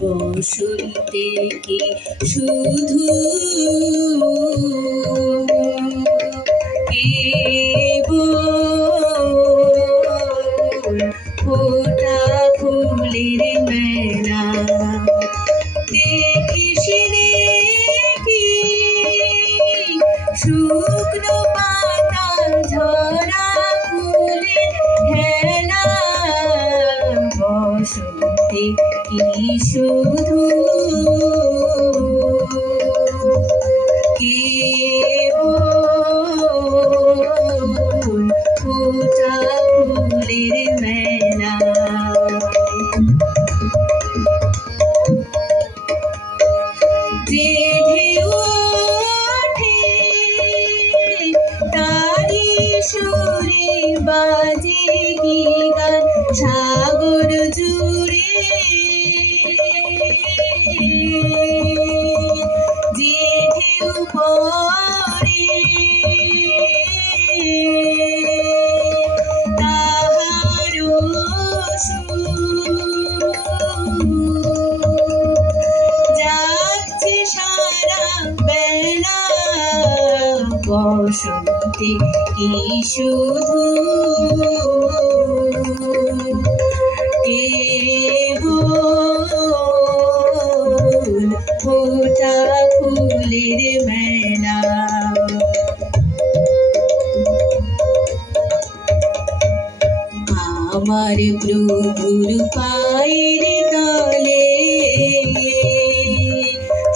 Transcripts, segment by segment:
বসন্তে কি শুধু ফোটা ফুলের মেলা দেখিস রে কি শুকনো পাতা ঝরা ফুলের হেলা বসন্তে কি শুধু ফোটা ফুলের মেলা যে ঢেউ ওঠে তারি সুরে বাজে কি গান সাগর জুড়ে যে ঢেউ পড়ে তাহারও সুর যাচ্ছে সারা বেলা বসন্তে কি শুধু ফোটা ফুলের মেলা আমার প্রভুর পায়ের তলে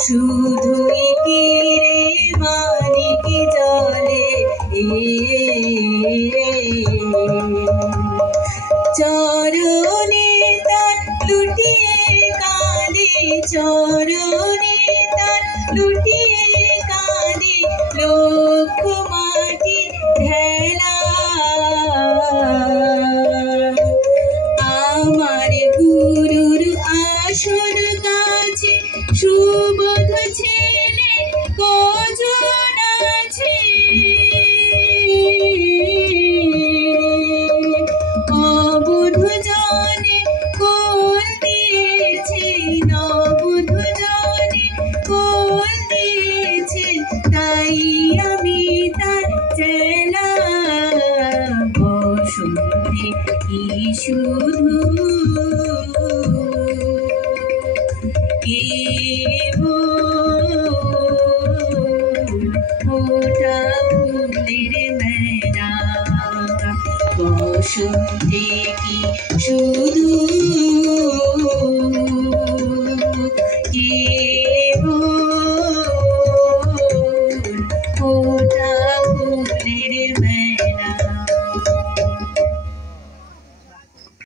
শুধুই তীরে মানিক জলে চরণে তার লুটিয়ে কাঁদে চরণে তার লুটিয়ে কাঁদে লক্ষ মাটি ঢেলা আমার গুরুর আসন কাছে সুবোধ ছেলে কজন আছে অবুধ জনে কোল দিয়েছে নবুধ জনে কোল দিয়েছে তাই আমি তার চেলা বসন্তে কি শুধু ফোটা ফুলের মেলা বসন্তে কি শুধু